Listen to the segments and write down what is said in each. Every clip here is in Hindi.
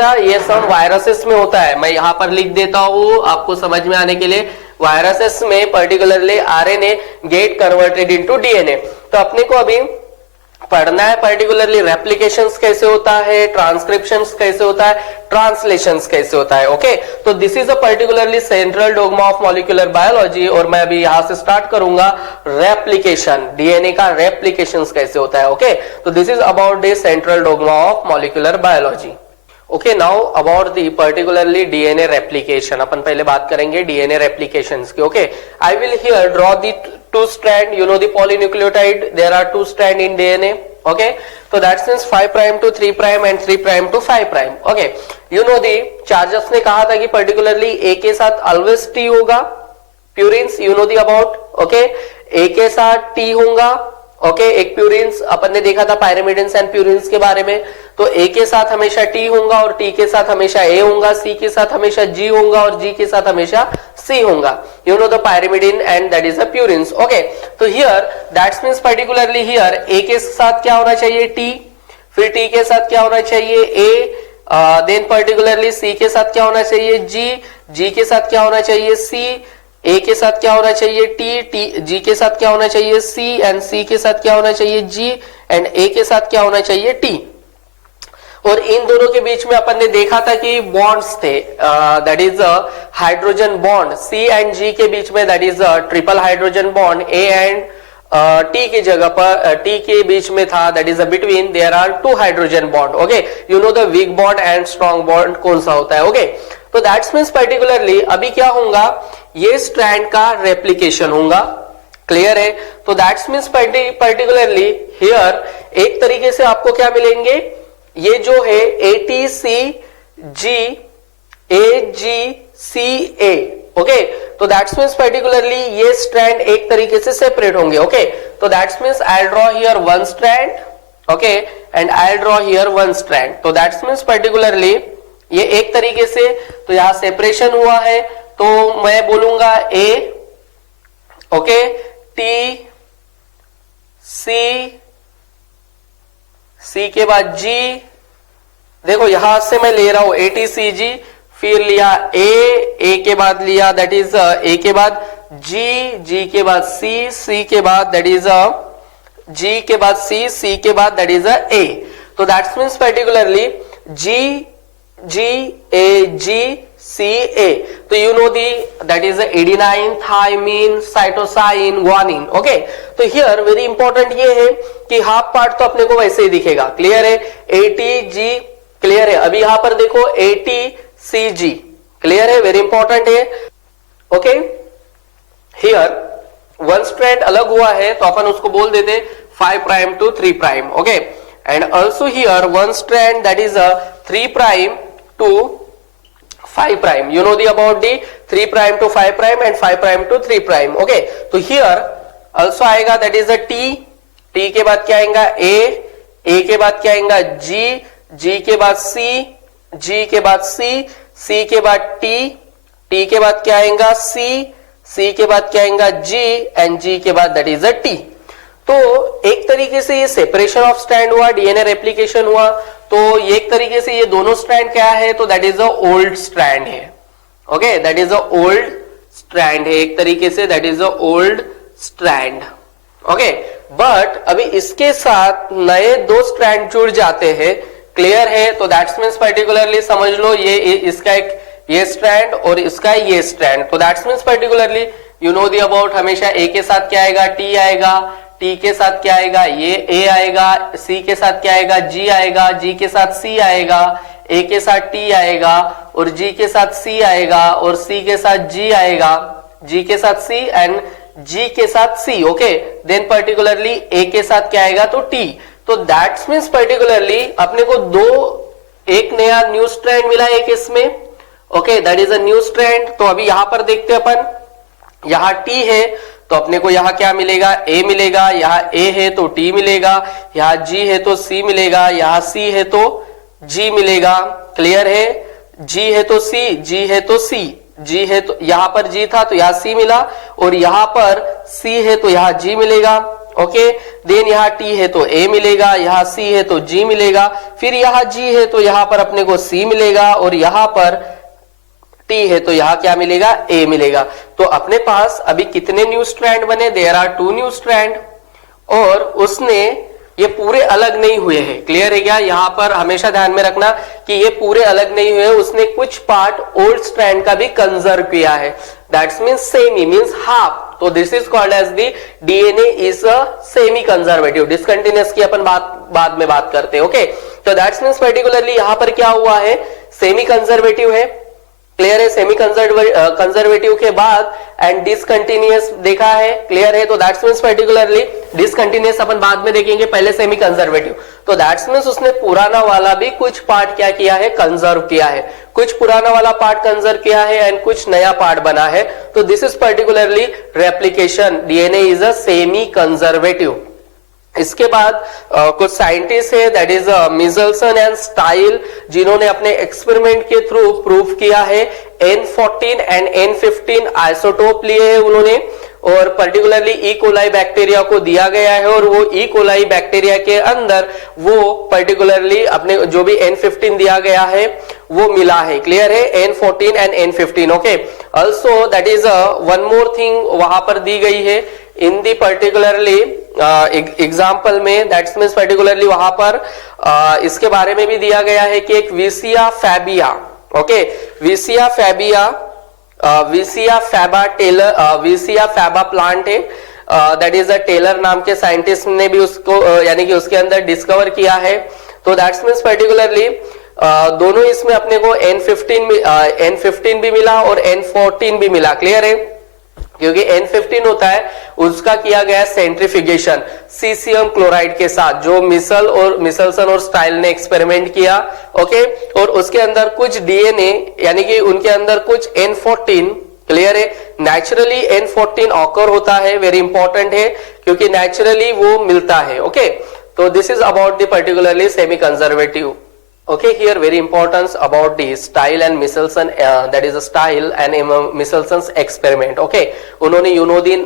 था, ये सब वायरसेस में होता है। मैं यहाँ पर लिख देता हूँ आपको समझ में आने के लिए। वायरसेस में particularly RNA get converted into DNA. तो अपने को अभी पढ़ना है पर्टिकुलरली रेप्लिकेशंस कैसे होता है, ट्रांसक्रिप्शंस कैसे होता है, ट्रांसलेशंस कैसे होता है। ओके, तो this is a particularly central dogma of molecular biology. और मैं अभी यहां से स्टार्ट करूंगा रेप्लिकेशन, डीएनए का रेप्लिकेशंस कैसे होता है। ओके, तो this is about the central dogma of molecular biology. Okay, now about the particularly DNA replication. अपन पहले बात करेंगे डीएनए रेप्लिकेशंस की। Okay, I will here draw the two strand, you know the polynucleotide, there are two strand in DNA. Okay, so that means 5 prime to 3 prime and 3 prime to 5 prime. Okay, you know the charges ने कहा था कि particularly A के साथ always T होगा, purines you know the about. Okay, A के साथ T होगा। ओके, एक प्यूरिन्स अपन ने देखा था पायरिमिडिन्स एंड प्यूरिन्स के बारे में। तो ए के साथ हमेशा टी होगा और टी के साथ हमेशा ए होगा, सी के साथ हमेशा जी होगा और जी के साथ हमेशा सी होगा। You know the pyrimidine and that is the purines. Okay, तो here that's means particularly here A के साथ क्या होना चाहिए, टी, फिर टी के साथ क्या होना चाहिए, ए, देन पर्टिकुलरली सी के साथ क्या होना चाहिए, जी, जी के साथ क्या होना चाहिए, सी, ए के साथ क्या होना चाहिए, टी, टी, जी के साथ क्या होना चाहिए, सी, एंड सी के साथ क्या होना चाहिए, जी, एंड ए के साथ क्या होना चाहिए, टी। और इन दोनों के बीच में अपन ने देखा था कि बॉन्ड्स थे, that is hydrogen bond. C and G के बीच में that is triple hydrogen bond. A and T की जगह पर टी के बीच में था, that is between there are 2 hydrogen bond. Okay, you know the weak bond and strong bond कौन सा होता है। ओके, तो दैट्स मीन्स पर्टिकुलरली अभी क्या होगा, ये स्ट्रैंड का रेप्लिकेशन होगा। क्लियर है। तो दैट्स मीन्स पर्टिकुलरली हियर एक तरीके से आपको क्या मिलेंगे, ये जो है ATCG AGCA। ओके, तो दैट्स मीन्स पर्टिकुलरली ये स्ट्रैंड एक तरीके से सेपरेट होंगे। ओके, तो that's means I will draw here one strand, okay, and I will draw here one strand. तो दैट्स मीन्स पर्टिकुलरली ये एक तरीके से, तो यहां सेपरेशन हुआ है, तो मैं बोलूंगा A, ओके, T, C के बाद G, देखो यहां से मैं ले रहा हूं ATCG, फिर लिया A के बाद लिया दैट इज A के बाद G के बाद C के बाद दैट इज G के बाद C के बाद दैट इज A। तो दैट्स मीन्स पर्टिकुलरली GAGCA। तो you know the that is adenine, thymine, cytosine, guanine. Okay, तो हियर वेरी इंपॉर्टेंट ये है कि हाफ पार्ट तो अपने को वैसे ही दिखेगा। क्लियर है, ATG क्लियर है। अभी यहां पर देखो ATCG क्लियर है, वेरी इंपॉर्टेंट है। ओके, हियर वन स्ट्रैंड अलग हुआ है तो अपन उसको बोल देते 5 prime to 3 prime. Okay, and also here one strand that is 3 prime to 5 prime. You know the about the 3 prime to 5 prime and 5 prime to 3 prime. Okay, तो here also आएगा that is a T, T के बाद क्या आएगा A के बाद क्या आएगा G के बाद G के बाद C के बाद T के बाद क्या आएगा C के बाद क्या आएगा G and G के बाद that is a T। तो एक तरीके से ये सेपरेशन ऑफ स्ट्रैंड हुआ, डीएनए रेप्लिकेशन हुआ। तो एक तरीके से ये दोनों स्ट्रैंड क्या है, तो that is a old strand है। Okay, that is a old strand है, एक तरीके से that is a old strand. Okay, but अभी इसके साथ नए 2 स्ट्रैंड जुड़ जाते हैं। क्लियर है, तो दैट्स मीन्स पर्टिकुलरली समझ लो ये इसका एक ये स्ट्रैंड और इसका ये स्ट्रैंड। तो that's means particularly you know the about हमेशा ए के साथ क्या आएगा, टी आएगा, टी के साथ क्या आएगा, ये ए आएगा, सी के साथ क्या आएगा, जी आएगा, जी के साथ सी आएगा, ए के साथ टी आएगा और जी के साथ सी आएगा और सी के साथ जी आएगा, जी के साथ सी एंड जी के साथ सी। ओके, देन पर्टिकुलरली ए के साथ क्या आएगा, तो टी। तो दैट्स मीन्स पर्टिकुलरली अपने को एक नया न्यू स्ट्रैंड मिला एक इसमें। Okay, that is a new strand. तो अभी यहां पर देखते हैं अपन, यहां टी है तो अपने को यहां क्या मिलेगा, ए मिलेगा, यहां ए है तो टी मिलेगा, यहां जी है तो सी मिलेगा, यहां सी है तो जी मिलेगा। क्लियर है, जी है तो सी, जी है तो सी, जी है तो यहां पर जी था तो यहां सी मिला और यहां पर सी है तो यहां जी मिलेगा। ओके, देन यहाँ T है तो A मिलेगा, यहाँ C है तो G मिलेगा, फिर यहाँ G है तो यहाँ पर अपने को C मिलेगा, और यहाँ पर T है तो यहाँ क्या मिलेगा, A मिलेगा। तो अपने पास अभी कितने न्यू स्ट्रैंड बने, देयर आर 2 न्यू स्ट्रैंड, और उसने ये पूरे अलग नहीं हुए हैं। क्लियर है क्या? यहाँ पर हमेशा ध्यान में रखना कि ये पूरे अलग नहीं हुए, उसने कुछ पार्ट ओल्ड स्ट्रैंड का भी कंजर्व किया है, that's means semi means half. तो this is called as the DNA is a semi conservative. Discontinuous की अपन बाद में बात करते हैं। ओके, तो दैट्स मीन्स पर्टिकुलरली यहां पर क्या हुआ है, सेमी कंजर्वेटिव है। क्लियर है? सेमी कंजर्वेटिव के बाद एंड डिसकंटिन्यूअस देखा है। क्लियर है? तो दैट्स मीन्स पर्टिकुलरली डिसकंटिन्यूअस अपन बाद में देखेंगे, पहले सेमी कंजर्वेटिव। तो दैट्स मीन्स उसने पुराना वाला भी कुछ पार्ट क्या किया है, कंजर्व किया है। कुछ पुराना वाला पार्ट कंजर्व किया है एंड कुछ नया पार्ट बना है। तो this is particularly replication. DNA is a semi conservative. इसके बाद कुछ साइंटिस्ट है, दैट इज मिचेल्सन एंड स्टाइल, जिन्होंने अपने एक्सपेरिमेंट के थ्रू प्रूव किया है N14 एंड N15 आइसोटोप लिए हैं उन्होंने, और पर्टिकुलरली ई कोलाई बैक्टीरिया को दिया गया है, और वो ई कोलाई बैक्टीरिया के अंदर वो पर्टिकुलरली अपने जो भी N15 दिया गया है वो मिला है। क्लियर है? N14 and N15। Okay, also that is one more thing वहां पर दी गई है इन दी पर्टिकुलरली एग्जाम्पल में, दैट्स मीन्स पर्टिकुलरली वहां पर इसके बारे में भी दिया गया है कि एक विसिया फैबिया, ओके, विसिया फैबा प्लांट है, दैट इज अ टेलर नाम के साइंटिस्ट ने भी उसको यानी कि उसके अंदर डिस्कवर किया है। तो दैट्स मीन्स पर्टिकुलरली दोनों इसमें अपने को N15 भी मिला और N14 भी मिला। क्लियर है? क्योंकि N15 होता है उसका किया गया सेंट्रीफ्यूगेशन सीसियम क्लोराइड के साथ, जो मिचेल्सन और स्टाइल ने एक्सपेरिमेंट किया। ओके, और उसके अंदर कुछ डीएनए यानी कि उनके अंदर कुछ N14, क्लियर है, नेचुरली N14 ऑकर होता है, वेरी इंपॉर्टेंट है क्योंकि नेचुरली वो मिलता है। ओके, तो this is about the particularly semi conservative. Okay, here very importance about the Stahl and Michelson, that is a Stahl and Michelson's experiment. Okay, उन्होंने यूनोदिन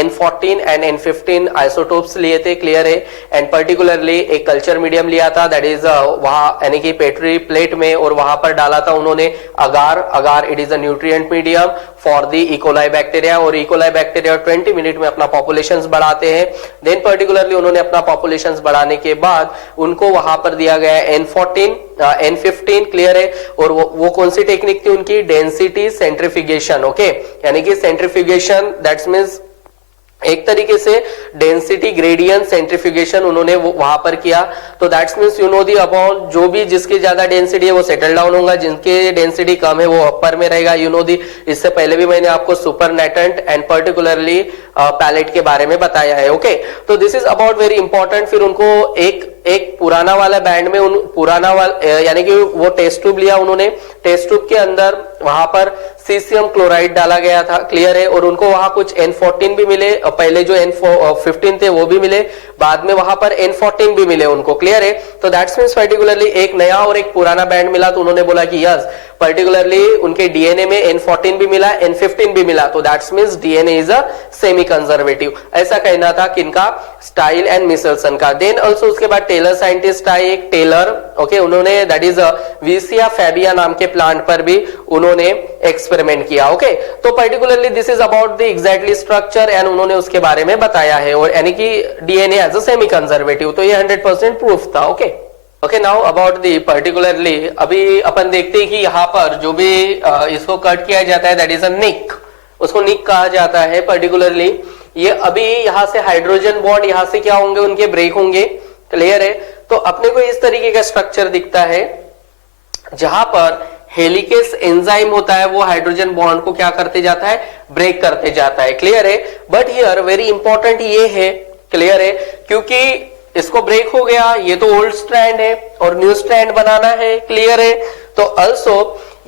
N14 and N15 आइसोटोप्स लिए थे। क्लियर है? एंड पर्टिकुलरली एक कल्चर मीडियम लिया था, दैट इज वहां यानी कि पेट्री प्लेट में, और वहां पर डाला था उन्होंने agar it is a nutrient medium for the E coli bacteria, और इकोलाई बैक्टीरिया 20 मिनट में अपना पॉपुलेशन बढ़ाते हैं। देन पर्टिकुलरली उन्होंने अपना पॉपुलेशन बढ़ाने के बाद उनको वहां पर दिया गया N14 N15। क्लियर है? और वो कौन सी टेक्निक थी उनकी, डेंसिटी सेंट्रीफ्यूगेशन। ओके, यानी कि सेंट्रीफ्यूगेशन दैट्स मींस एक तरीके से डेंसिटी ग्रेडियंट सेंट्रीफ्यूगेशन उन्होंने वहां पर किया। तो that's means you know the about, जो भी जिसकी ज्यादा डेंसिटी है वो सेटल डाउन होगा, जिनके डेंसिटी कम है वो अपर में रहेगा। यू नो दी, इससे पहले भी मैंने आपको सुपरनेटेंट एंड पर्टिकुलरली पैलेट के बारे में बताया है। ओके, तो this is about very important. फिर उनको एक पुराना वाला बैंड में पुराना वाला यानी कि वो टेस्ट ट्यूब लिया उन्होंने, टेस्ट ट्यूब के अंदर वहां पर सीसियम क्लोराइड डाला गया था। क्लियर है? और उनको वहां कुछ N14 भी मिले, पहले जो N15 थे वो भी मिले, बाद में वहां पर N14 भी मिले उनको। क्लियर है? तो दैट्स मींस पर्टिकुलरली एक नया और एक पुराना बैंड मिला, तो उन्होंने बोला कि यस पर्टिकुलरली उनके डीएनए में N14 भी मिला, N15 भी मिला, तो that's means DNA is a semi conservative. ऐसा कहना था किनका, स्टाइल एंड मिचेल्सन का। देन ऑल्सो उसके बाद टेलर साइंटिस्ट आए, एक टेलर, ओके, उन्होंने दैट इज विसिया फैबिया नाम के प्लांट पर भी उन्होंने एक्सपेरिमेंट किया। ओके, तो particularly this is about the exactly structure and उन्होंने उसके बारे में बताया है, और यानी कि DNA as a semi conservative, तो ये 100% प्रूफ था। Okay, okay, now about the particularly अभी अपन देखते हैं कि यहाँ पर जो भी इसको कट किया जाता है दैट इज अ निक, उसको निक कहा जाता है। पर्टिकुलरली ये अभी यहाँ से हाइड्रोजन बॉन्ड यहाँ से क्या होंगे, उनके ब्रेक होंगे। क्लियर है? तो अपने को इस तरीके का स्ट्रक्चर दिखता है जहां पर हेलिकेस एंजाइम होता है, वो हाइड्रोजन बॉन्ड को क्या करते जाता है, ब्रेक करते जाता है। क्लियर है? बट हियर वेरी इंपॉर्टेंट ये है, क्लियर है, क्योंकि इसको ब्रेक हो गया, ये तो ओल्ड स्ट्रैंड है और न्यू स्ट्रैंड बनाना है। क्लियर है? तो ऑल्सो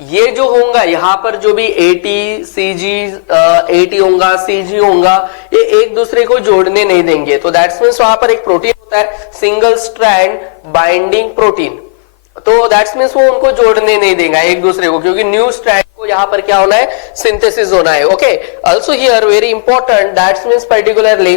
ये जो होगा यहाँ पर जो भी AT होगा, CG होगा, ये एक दूसरे को जोड़ने नहीं देंगे। तो दैट्स मीन्स वहां पर एक प्रोटीन होता है सिंगल स्ट्रैंड बाइंडिंग प्रोटीन, तो दैट्स मीन्स वो उनको जोड़ने नहीं देगा एक दूसरे को, क्योंकि न्यू स्ट्रैंड को यहाँ पर क्या होना है, सिंथेसिस होना है। Okay, also here very important, that's means particularly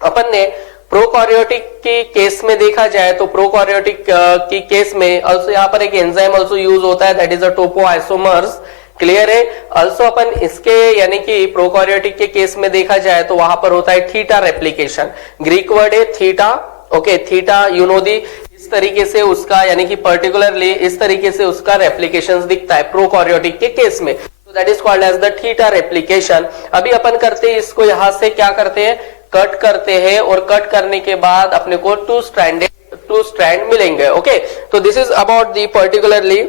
अपन ने प्रोकैरियोटिक के केस में देखा जाए तो प्रोकैरियोटिक की केस में also यहाँ पर एक एंजाइम also यूज होता है, दैट इज अ टोपोआइसोमर्स। क्लियर है। ऑल्सो अपन इसके यानी कि प्रोकैरियोटिक के केस में देखा जाए तो वहां पर होता है थीटा रेप्लिकेशन, ग्रीक वर्ड है theta. Okay, theta you know दी, इस तरीके से उसका यानी कि पर्टिकुलरली इस तरीके से उसका रेप्लिकेशंस दिखता है प्रोकैरियोटिक के केस में, तो that is called as the theta replication. अभी अपन करते हैं इसको, यहां से क्या करते हैं, कट करते हैं, और कट करने के बाद अपने को टू स्ट्रैंड मिलेंगे। ओके, तो this is about the particularly,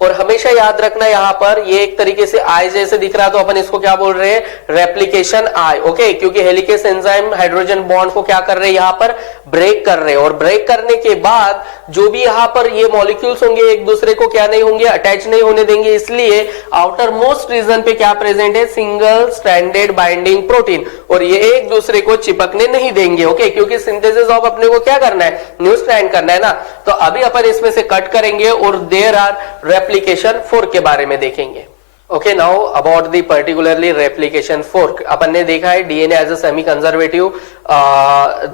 और हमेशा याद रखना यहाँ पर ये एक तरीके से आई जैसे दिख रहा, तो अपन इसको क्या बोल रहे हैं, रेप्लिकेशन आई। ओके, क्योंकि हेलिकेस एंजाइम हाइड्रोजन बॉन्ड को क्या कर रहे हैं, यहाँ पर ब्रेक कर रहे हैं, और ब्रेक करने के बाद जो भी यहाँ पर ये मॉलिक्यूल्स होंगे एक दूसरे को क्या नहीं होंगे, अटैच नहीं होने देंगे, इसलिए आउटर मोस्ट रीजन पे क्या प्रेजेंट है, सिंगल स्ट्रैंडेड बाइंडिंग प्रोटीन, और ये एक दूसरे को चिपकने नहीं देंगे। ओके, क्योंकि सिंथेसिस ऑफ अपने को क्या करना है, न्यू स्ट्रैंड करना है ना, तो अभी अपन इसमें से कट करेंगे और देयर आर रेप्लिकेशन फोर्क के बारे में देखेंगे। Okay, now about the particularly replication fork. अपन ने देखा है DNA as a semi conservative,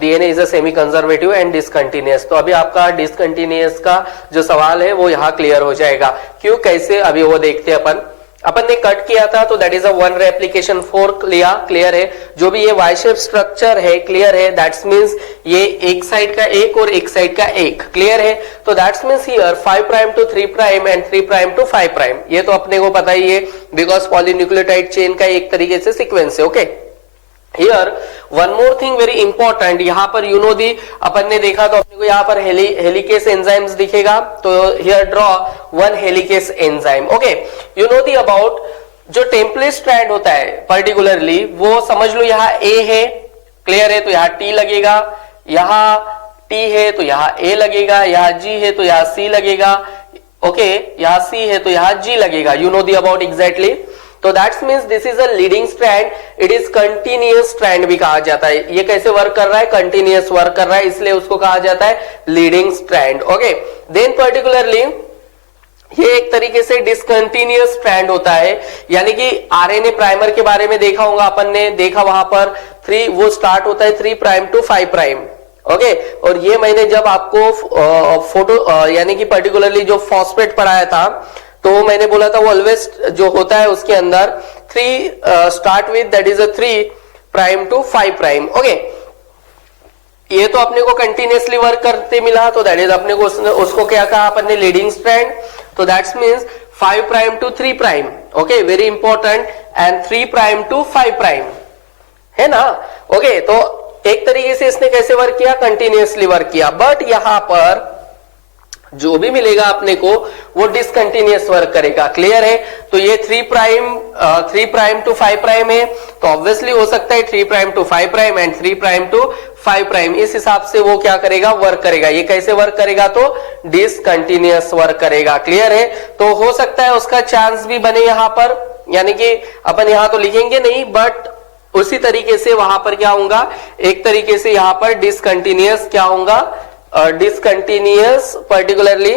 DNA is a semi conservative and discontinuous. तो अभी आपका डिसकंटिन्यूअस का जो सवाल है वो यहाँ क्लियर हो जाएगा, क्यों कैसे अभी वो देखते हैं। अपन ने कट किया था तो that is a one replication fork लिया। क्लियर है। जो भी ये वाई शेप स्ट्रक्चर है, क्लियर है, दैट्स मींस ये एक साइड का एक और एक साइड का एक। क्लियर है। तो that's means here 5 prime to 3 prime and 3 prime to 5 prime. ये तो अपने को पता ही है बिकॉज पॉलीन्यूक्लियोटाइड चेन का एक तरीके से सीक्वेंस है। Okay, here one more thing very important, यहां पर यू नो दी अपन ने देखा तो अपने को यहाँ पर हेलिकेस एंजाइम्स दिखेगा, तो here draw one helicase enzyme. Okay, you know the about जो टेम्पलेट स्ट्रैंड होता है पर्टिकुलरली वो समझ लो यहाँ ए है। क्लियर है। तो यहाँ टी लगेगा, यहाँ टी है तो यहाँ ए लगेगा, यहाँ जी है तो यहाँ सी लगेगा। ओके, यहाँ सी है तो यहाँ जी लगेगा। You know the about exactly. तो that's means this is a leading strand, it is continuous strand भी कहा जाता है। ये कैसे वर्क कर रहा है, कंटिन्यूअस वर्क कर रहा है, इसलिए उसको कहा जाता है leading strand. Okay, then particularly ये एक तरीके से डिसकंटिन्यूअस स्ट्रैंड होता है, यानी कि आरएनए प्राइमर के बारे में देखा होगा अपन ने, देखा वहां पर 3 वो स्टार्ट होता है 3 प्राइम टू 5 प्राइम। ओके, और ये मैंने जब आपको फोटो यानी कि पर्टिकुलरली जो फॉस्फेट पढ़ाया था तो मैंने बोला था वो ऑलवेज जो होता है उसके अंदर 3 start with that is a 3 prime to 5 prime. Okay, ये तो अपने को कंटिन्यूअसली वर्क करते मिला, तो दैट इज अपने को उसको क्या कहा अपन ने, लीडिंग स्ट्रैंड। तो that's means 5 prime to 3 prime. Okay, very important, and 3 prime to 5 prime है ना। ओके, तो एक तरीके से इसने कैसे वर्क किया, कंटिन्यूअसली वर्क किया। बट यहां पर जो भी मिलेगा अपने को वो डिसकंटिन्यूअस वर्क करेगा। क्लियर है। तो ये 3 प्राइम टू 5 प्राइम है, तो ऑब्वियसली हो सकता है 3 prime to 5 prime and 3 prime to 5 prime. इस हिसाब से वो क्या करेगा, वर्क करेगा। ये कैसे वर्क करेगा, तो डिसकंटिन्यूअस वर्क करेगा। क्लियर है। तो हो सकता है उसका चांस भी बने यहां पर, यानी कि अपन यहां तो लिखेंगे नहीं, बट उसी तरीके से वहां पर क्या होगा, एक तरीके से यहां पर डिसकंटिन्यूअस क्या होगा, डिसकंटिन्यूअस पर्टिकुलरली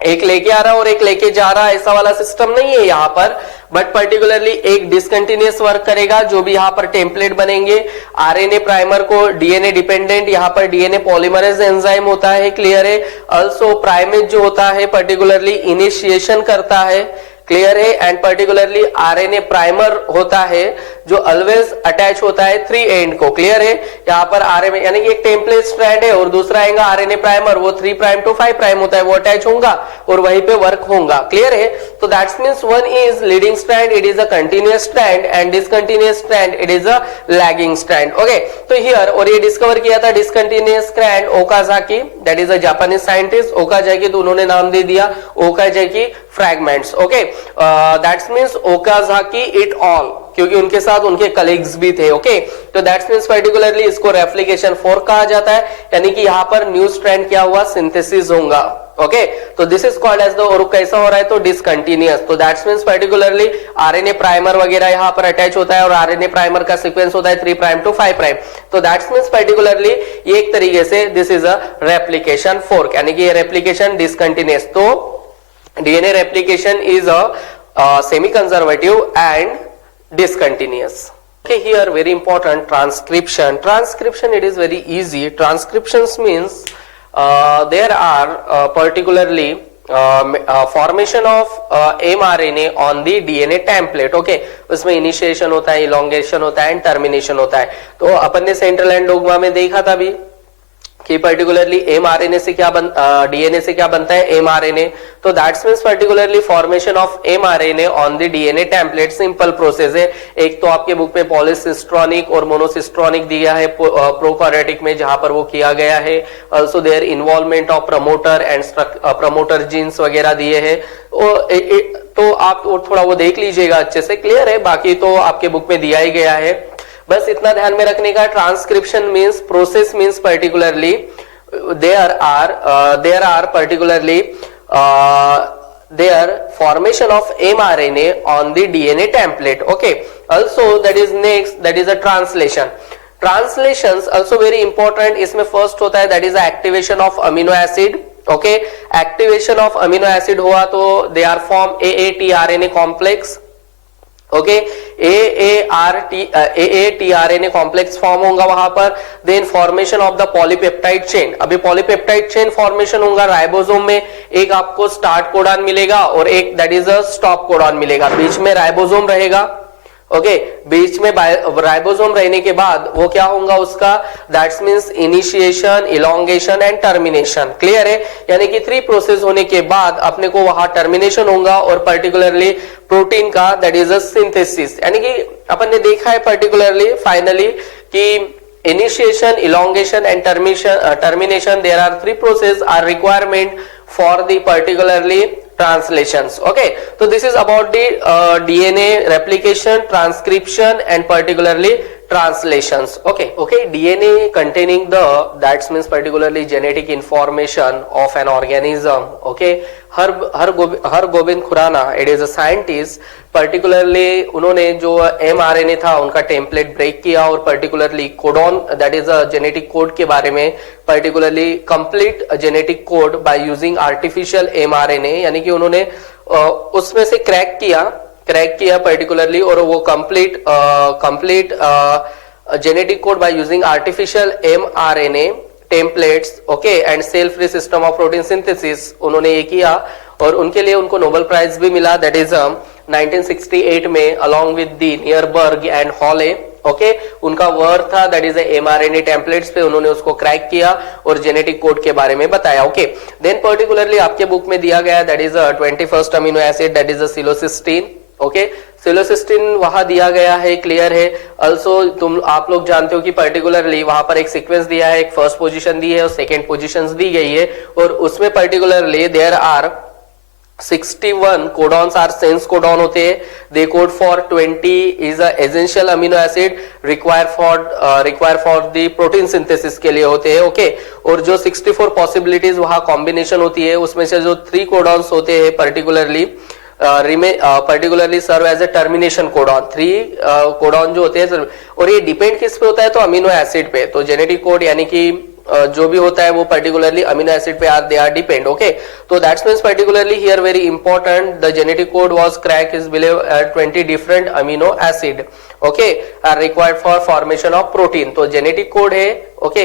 एक लेके आ रहा और एक लेके जा रहा, ऐसा वाला सिस्टम नहीं है यहाँ पर, बट पर्टिकुलरली एक डिसकंटिन्यूअस वर्क करेगा। जो भी यहाँ पर टेम्पलेट बनेंगे आरएनए प्राइमर को डीएनए डिपेंडेंट, यहाँ पर डीएनए पॉलीमरेज एंजाइम होता है। क्लियर है। ऑल्सो प्राइमेज जो होता है पर्टिकुलरली इनिशिएशन करता है। क्लियर है। एंड पर्टिकुलरली आरएनए प्राइमर होता है जो ऑलवेज अटैच होता है 3 एंड को। क्लियर है। यहाँ पर आरएनए यानी कि एक टेम्पलेट स्ट्रैंड है और दूसरा आएगा आरएनए प्राइमर, वो 3 प्राइम टू 5 प्राइम होता है, वो अटैच होगा और वहीं पे वर्क होगा। क्लियर है। तो that's means one is leading strand, it is a continuous strand, and discontinuous strand it is a lagging strand. Okay, तो हियर और ये डिस्कवर किया था discontinuous strand Okazaki, that is a Japanese scientist. Okazaki तो उन्होंने नाम दे दिया Okazaki fragments. Okay, that's means Okazaki it all, क्योंकि उनके साथ उनके कलीग्स भी थे। ओके, तो दैट्स मींस पर्टिकुलरली इसको रेप्लिकेशन फोर्क कहा जाता है, यानी कि यहाँ पर न्यू स्ट्रैंड क्या हुआ, सिंथेसिस होगा। ओके, तो this is called as the, और कैसा हो रहा है तो डिसकंटिन्यूअस। तो that's means particularly RNA primer वगैरह यहाँ पर अटैच होता है और आरएनए प्राइमर का सीक्वेंस होता है 3 प्राइम टू 5 प्राइम। तो दैट्स मींस पर्टिकुलरली ये एक तरीके से this is a replication fork, यानी कि ये रेप्लिकेशन डिसकंटिन्यूअस। तो DNA replication is a semi-conservative and discontinuous. Okay, here very important transcription. Transcription, it is very easy. Transcriptions means there are particularly formation of mRNA on the DNA template. Okay, उसमें इनिशिएशन होता है, इलोंगेशन होता है एंड टर्मिनेशन होता है. तो अपन ने सेंट्रल एंड डोग्मा में देखा था भी कि पर्टिकुलरली mRNA से क्या DNA से क्या बनता है mRNA. तो that's means particularly formation of mRNA on the DNA template. Simple process है. एक तो आपके बुक में पॉलीसिस्ट्रॉनिक और मोनोसिस्ट्रॉनिक दिया है प्रोकैरियोटिक में, जहां पर वो किया गया है. Also their involvement of promoter and promoter genes वगैरह दिए हैं. तो आप थोड़ा वो देख लीजिएगा, अच्छे से क्लियर है. बाकी तो आपके बुक में दिया ही गया है. बस इतना ध्यान में रखने का. Transcription means process means particularly there are particularly their formation of mRNA on the DNA template. Okay, also that is next, that is a translation. Translations also very important. इसमें फर्स्ट होता है that is the activation of amino acid. Okay, activation of amino acid हुआ तो they are form AATRNA complex. Okay, AATRNA complex form होगा वहां पर. Then formation of the polypeptide chain. अभी पॉलीपेप्टाइड चेन फॉर्मेशन होगा राइबोसोम में. एक आपको स्टार्ट कोडॉन मिलेगा और एक that is a stop codon मिलेगा. बीच में राइबोसोम रहेगा. ओके, बीच में राइबोसोम रहने के बाद वो क्या होगा उसका, that's means initiation, elongation and termination. Clear है. यानी कि 3 प्रोसेस होने के बाद अपने को वहां टर्मिनेशन होगा और पर्टिकुलरली प्रोटीन का दैट इज अ सिंथेसिस. यानी कि अपन ने देखा है पर्टिकुलरली फाइनली कि initiation, elongation and termination, there are 3 process are requirement for the particularly translations. Okay, so this is about the DNA replication, transcription and particularly translations. Okay, DNA containing the, that means particularly genetic information of an organism. Okay, Hargobind Khorana, it is a scientist. particularly उन्होंने जो mRNA था उनका टेम्पलेट ब्रेक किया और particularly codon, that is a genetic code के बारे में, particularly complete genetic code by using artificial mRNA. यानी कि उन्होंने उसमें से क्रैक किया पर्टिकुलरली, और वो complete genetic code by using artificial mRNA templates. Okay, and cell free system of protein synthesis उन्होंने ये किया और उनके लिए उनको नोबेल प्राइज भी मिला. दैट इज 1968 में along with the Nirenberg and Holley. Okay, उनका वर्क था दैट इज mRNA टेम्पलेट्स पे. उन्होंने उसको क्रैक किया और जेनेटिक कोड के बारे में बताया. ओके, देन पर्टिकुलरली आपके बुक में दिया गया that is 21st amino acid, that is selenocysteine. Okay, selenocysteine वहां दिया गया है. क्लियर है. ऑल्सो आप लोग जानते हो कि पर्टिकुलरली वहां पर एक सीक्वेंस दिया है, एक फर्स्ट पोजीशन दी है और सेकेंड पोजीशन दी गई है, और उसमें particularly there are 61 codons are sense codon होते हैं. They code for 20 is a essential amino acid require for the protein synthesis के लिए होते हैं. ओके, और जो 64 पॉसिबिलिटीज वहां कॉम्बिनेशन होती है, उसमें से जो 3 कोडॉन्स होते हैं particularly serve as a termination codon. 3 codon जो होते हैं, और ये डिपेंड किस पे होता है, तो अमीनो एसिड पे. तो जेनेटिक कोड यानी कि जो भी होता है वो पर्टिकुलरली अमीनो एसिड पे दे आर डिपेंड. ओके, तो that's means particularly here very important, the genetic code was crack is believe 20 different amino acid. Okay, are required for formation of protein. तो जेनेटिक कोड है. Okay,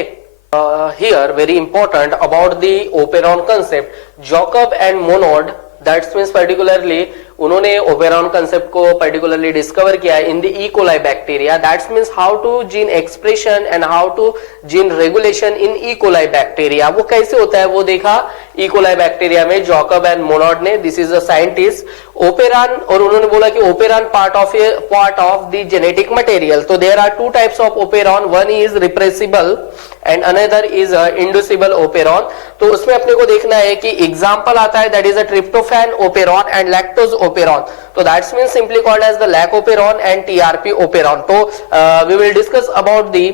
here very important about the operon concept, Jacob and Monod. That's means particularly उन्होंने ओपेरॉन कंसेप्ट को पर्टिकुलरली डिस्कवर किया in the E coli bacteria. That's means how to gene expression and how to gene regulation in E coli bacteria. वो कैसे होता है वो देखा ई कोलाई बैक्टीरिया में जॉकब एंड मोनोड ने. This is a scientist. Operon, और उन्होंने बोला कि operon part of the genetic material. तो there are 2 types of operon, one is repressible and another is inducible operon. तो उसमें अपने को देखना है कि एग्जांपल आता है that is a tryptophan operon and lactose operon. So that means simply called as the lac operon and TRP operon. So we will discuss about the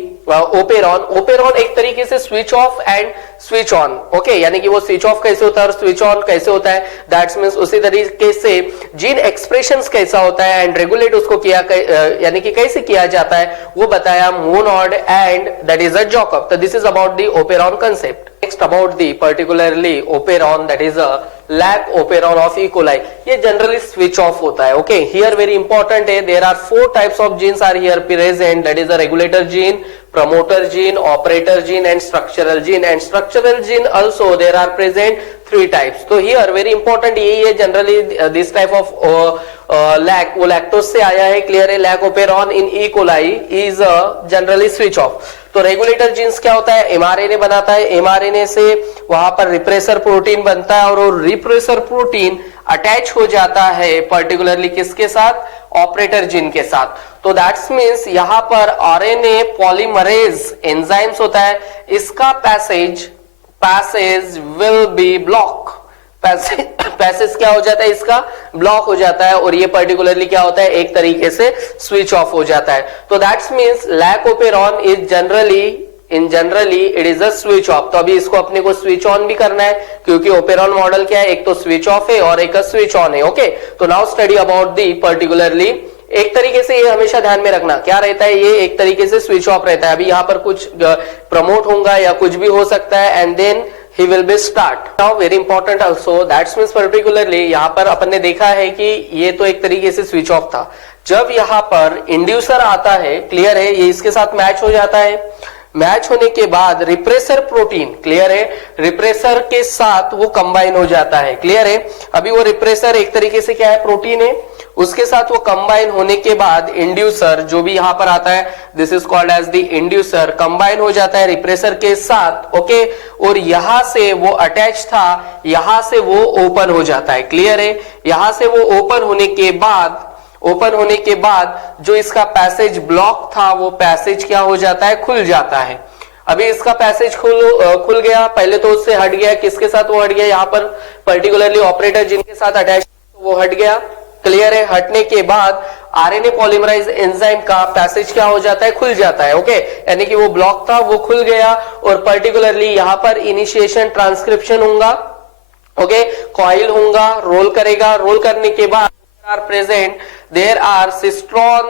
operon. Operon एक तरीके से switch off and switch on. Okay, यानी कि वो switch off कैसे होता है और switch on कैसे होता है. That means उसी तरीके से gene expressions कैसा होता है and regulate उसको किया यानी कि कैसे किया जाता है वो बताया Monod and that is a Jacob. So this is about the operon concept. Next about the particularly operon, that is a lack operon of E. coli. ये generally switch off होता है. Okay, here very important है. There are 4 types of genes are here present. That is a regulator gene, promoter gene, operator gene, and structural gene. And structural gene also there are present 3 types. So here very important यही है. Generally this type of lack वो lactose से आया है. Clear है. Lack operon in E. coli is generally switch off. तो रेगुलेटर जीन्स क्या होता है? एमआरएनए बनाता है. एमआरएनए से वहां पर रिप्रेसर प्रोटीन बनता है और वो रिप्रेसर प्रोटीन अटैच हो जाता है पर्टिकुलरली किसके साथ? ऑपरेटर जीन के साथ. तो दैट्स मींस यहां पर आरएनए पॉलीमरेज एंजाइम्स होता है, इसका passage will be block. Passage क्या हो जाता है? इसका ब्लॉक हो जाता है और ये पर्टिकुलरली क्या होता है? एक तरीके से स्विच ऑफ हो जाता है. तो that's means lac operon is generally it is a switch off. तो अभी इसको अपने को स्विच ऑन भी करना है क्योंकि ओपेरॉन मॉडल क्या है? एक तो स्विच ऑफ है और एक स्विच ऑन है. ओके, तो now study about the particularly. एक तरीके से ये हमेशा ध्यान में रखना क्या रहता है? ये एक तरीके से स्विच ऑफ रहता है. अभी यहाँ पर कुछ प्रमोट होगा या कुछ भी हो सकता है and then he will be start. Now very important also that means particularly यहाँ पर अपन ने देखा है कि ये तो एक तरीके से स्विच ऑफ था. जब यहाँ पर इंड्यूसर आता है, क्लियर है, ये इसके साथ मैच हो जाता है. मैच होने के बाद रिप्रेसर प्रोटीन, क्लियर है, रिप्रेसर के साथ वो कंबाइन हो जाता है. क्लियर है. अभी वो रिप्रेसर एक तरीके से क्या है? प्रोटीन है. उसके साथ वो कंबाइन होने के बाद इंड्यूसर जो भी यहां पर आता है, this is called as the inducer, combine हो जाता है रिप्रेसर के साथ. ओके, और यहां से वो अटैच था, यहां से वो ओपन हो जाता है. क्लियर है. यहां से वो ओपन होने के बाद जो इसका पैसेज ब्लॉक था वो पैसेज क्या हो जाता है? खुल जाता है. अभी इसका पैसेज खुल गया. पहले तो उससे हट गया. किसके साथ वो हट गया? यहाँ पर पर्टिकुलरली ऑपरेटर जिनके साथ अटैच वो हट गया. क्लियर है. हटने के बाद आरएनए पॉलीमराइज एंजाइम का पैसेज क्या हो जाता है? खुल जाता है. ओके, यानी कि वो ब्लॉक था वो खुल गया और पर्टिकुलरली यहाँ पर इनिशिएशन ट्रांसक्रिप्शन होगा. ओके, कॉइल होगा, रोल करेगा. रोल करने के बाद are present, there are cistron,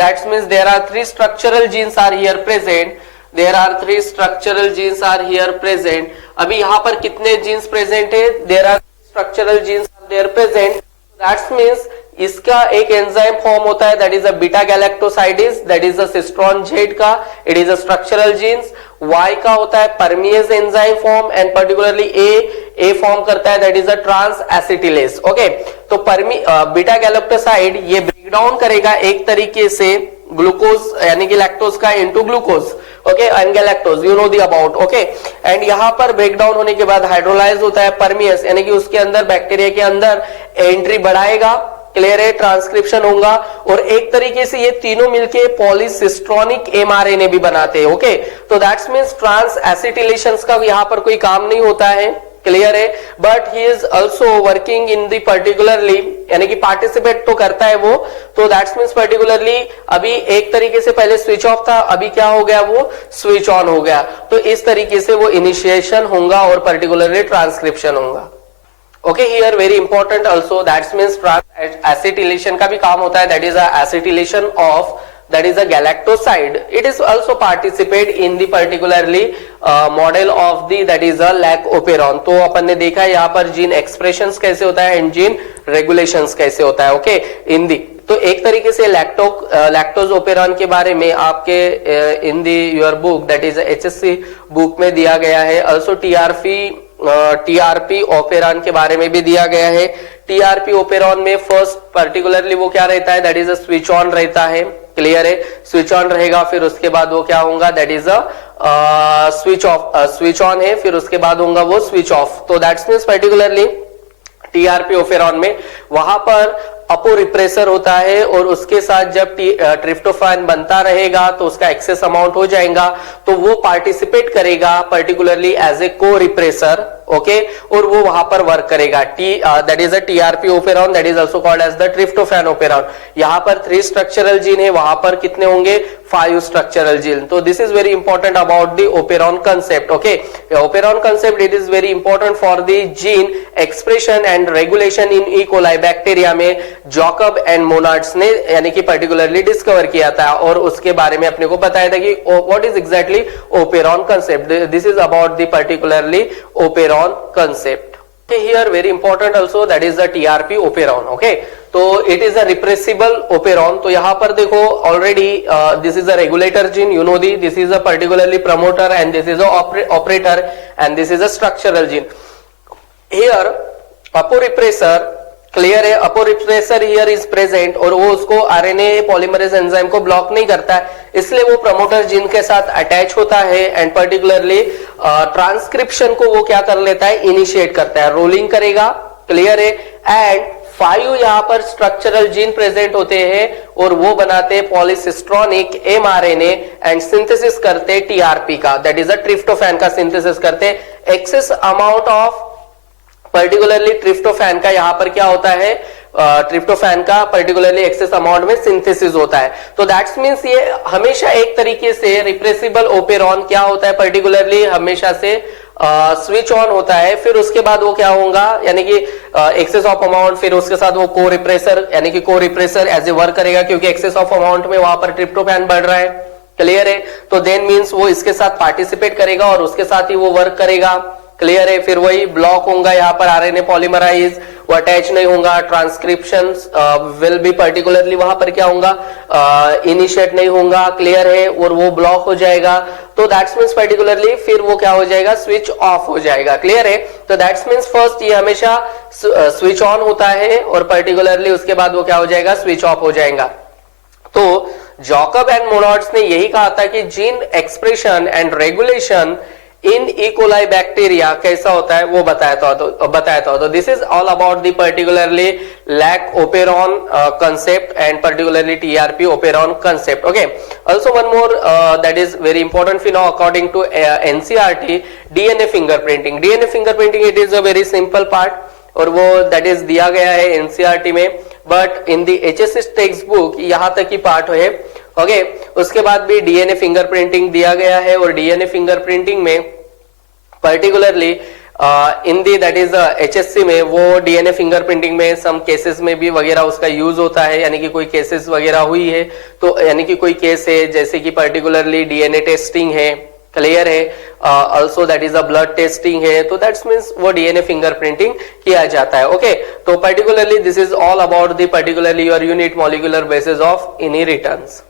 that means there are 3 structural genes are here present. There are 3 structural genes are here present. अभी यहाँ पर कितने genes present है? There are structural genes are there present. That means इसका एक एंजाइम फॉर्म होता है, that is a beta galactosidase, that is a cistron Z का, it is a structural genes. Y का होता है permease enzyme form and particularly A form करता है, that is a trans acetylase. Okay, तो बीटा गैलेक्टोसाइड ये ब्रेक डाउन करेगा एक तरीके से ग्लूकोज यानी कि लैक्टोज का into glucose. Okay, and galactose you know the about. Okay, and यहां पर ब्रेक डाउन होने के बाद हाइड्रोलाइज होता है परमियस, यानी कि उसके अंदर बैक्टीरिया के अंदर एंट्री बढ़ाएगा. क्लियर है. ट्रांसक्रिप्शन होगा और एक तरीके से ये तीनों मिलके पॉलीसिस्ट्रॉनिक एमआरएनए भी बनाते हैं. ओके, तो दैट्स मींस ट्रांस एसिटिलेशंस का यहां पर कोई काम नहीं होता है. क्लियर है. But he is also working in the particularly, यानी कि पार्टिसिपेट तो करता है वो. तो दैट्स मींस पर्टिकुलरली अभी एक तरीके से पहले स्विच ऑफ था, अभी क्या हो गया? वो स्विच ऑन हो गया. तो इस तरीके से वो इनिशिएशन होगा और पर्टिकुलरली ट्रांसक्रिप्शन होगा. Okay, here very important also that's means trans acetylation का भी काम होता है, that is a acetylation of that is a galactoside. It is also participate in the particularly model of the that is a lac operon. तो अपन ने देखा है यहाँ पर जीन एक्सप्रेशंस कैसे होता है एंड जीन रेगुलेशंस कैसे होता है. ओके, इन दी तो एक तरीके से लैक्टोज ओपेरॉन के बारे में आपके in the your book that is HSC book में दिया गया है. ऑल्सो टीआरपी ओपेरॉन के बारे में भी दिया गया है. टीआरपी ओपेरॉन में फर्स्ट पर्टिकुलरली वो क्या रहता है? That is a switch on रहता है. क्लियर है. स्विच ऑन रहेगा, फिर उसके बाद वो क्या होगा? That is a switch off. Switch on है, फिर उसके बाद होगा वो स्विच ऑफ. तो that's means particularly TRP operon में वहां पर अपो रिप्रेसर होता है और उसके साथ जब ट्रिप्टोफैन बनता रहेगा तो उसका एक्सेस अमाउंट हो जाएगा, तो वो पार्टिसिपेट करेगा पर्टिकुलरली एज ए को रिप्रेसर. ओके, और वो वहां पर वर्क करेगा। That is a TRP operon, that is also called as the tryptophan operon. यहाँ पर 3 स्ट्रक्चरल जीन है, वहां पर कितने होंगे? 5 स्ट्रक्चरल जीन। तो this is very important about the operon concept. Okay, operon concept it is very important for the gene expression and regulation in E coli bacteria में जॉकब एंड मोनार्ड्स ने यानी कि पर्टिकुलरली डिस्कवर किया था, और उसके बारे में अपने को बताया था कि what is exactly operon concept. This is about the particularly operon concept. Here very important also, that is the TRP operon. Okay, तो it is a repressible operon. तो यहाँ पर देखो already this is a regulator gene, you know this is a particularly promoter and this is a operator and this is a structural gene. Here aporepressor, clear है, अपोरिप्रेसर हियर इज प्रेजेंट और वो उसको आरएनए पॉलीमरेज एंजाइम को ब्लॉक नहीं करता है, इसलिए वो प्रमोटर जीन के साथ अटैच होता है एंड पर्टिकुलरली ट्रांसक्रिप्शन को वो क्या कर लेता है? इनिशिएट करता है, रोलिंग करेगा। क्लियर है, एंड 5 यहाँ पर स्ट्रक्चरल जीन प्रेजेंट होते हैं और वो बनाते पॉलीसिस्ट्रॉनिक एमआरएनए एंड सिंथेसिस करते टीआरपी का, दैट इज अ ट्रिप्टोफैन का सिंथेसिस करते। Excess amount of particularly tryptophan का यहाँ पर क्या होता है? ट्रिप्टोफैन का पर्टिकुलरली एक्सेस अमाउंट में सिंथेसिस होता है। तो दैट्स मींस ये हमेशा एक तरीके से रिप्रेसिबल ओपेरॉन क्या होता है? पर्टिकुलरली हमेशा से स्विच ऑन होता है, फिर उसके बाद वो क्या होगा? यानी कि एक्सेस ऑफ अमाउंट, फिर उसके साथ वो को रिप्रेसर यानी कि को रिप्रेसर एज ए वर्क करेगा, क्योंकि एक्सेस ऑफ अमाउंट में वहां पर ट्रिप्टोफैन बढ़ रहा है। क्लियर है, तो देन मीन्स वो इसके साथ पार्टिसिपेट करेगा और उसके साथ ही वो वर्क करेगा। क्लियर है, फिर वही ब्लॉक होगा यहाँ पर आरएनए पॉलीमराइज, वो अटैच नहीं होगा, ट्रांसक्रिप्शन विल बी पर्टिकुलरली वहां पर क्या होगा? इनिशिएट नहीं होगा। क्लियर है, और वो ब्लॉक हो जाएगा। तो दैट्स मीन्स पर्टिकुलरली फिर वो क्या हो जाएगा? स्विच ऑफ हो जाएगा। क्लियर है, तो दैट्स मीन्स फर्स्ट ये हमेशा स्विच ऑन होता है और पर्टिकुलरली उसके बाद वो क्या हो जाएगा? स्विच ऑफ हो जाएगा। तो जॉकब एंड मोनार्ड्स ने यही कहा था कि gene expression and regulation in E coli bacteria कैसा होता है वो बताया था। तो this is all about the particularly lac operon concept and particularly TRP operon concept. Okay, also one more that is very important for now according to NCERT, DNA fingerprinting. DNA fingerprinting it is a very simple part और वो दैट इज दिया गया है एनसीईआरटी में, but in the HSS text book यहां तक ही पार्ट है। ओके, उसके बाद भी डीएनए फिंगरप्रिंटिंग दिया गया है और डीएनए फिंगरप्रिंटिंग में particularly in the that is HSC में वो डीएनए फिंगरप्रिंटिंग में सम केसेस में भी वगैरह उसका यूज होता है, यानी कि कोई केसेस वगैरह हुई है तो यानी कि कोई केस है जैसे कि पर्टिकुलरली डीएनए टेस्टिंग है। क्लियर है, also that is a blood testing है, तो दैट्स मीन्स वो डीएनए फिंगरप्रिंटिंग किया जाता है। ओके, तो particularly this is all about the particularly your unit molecular basis of inheritance.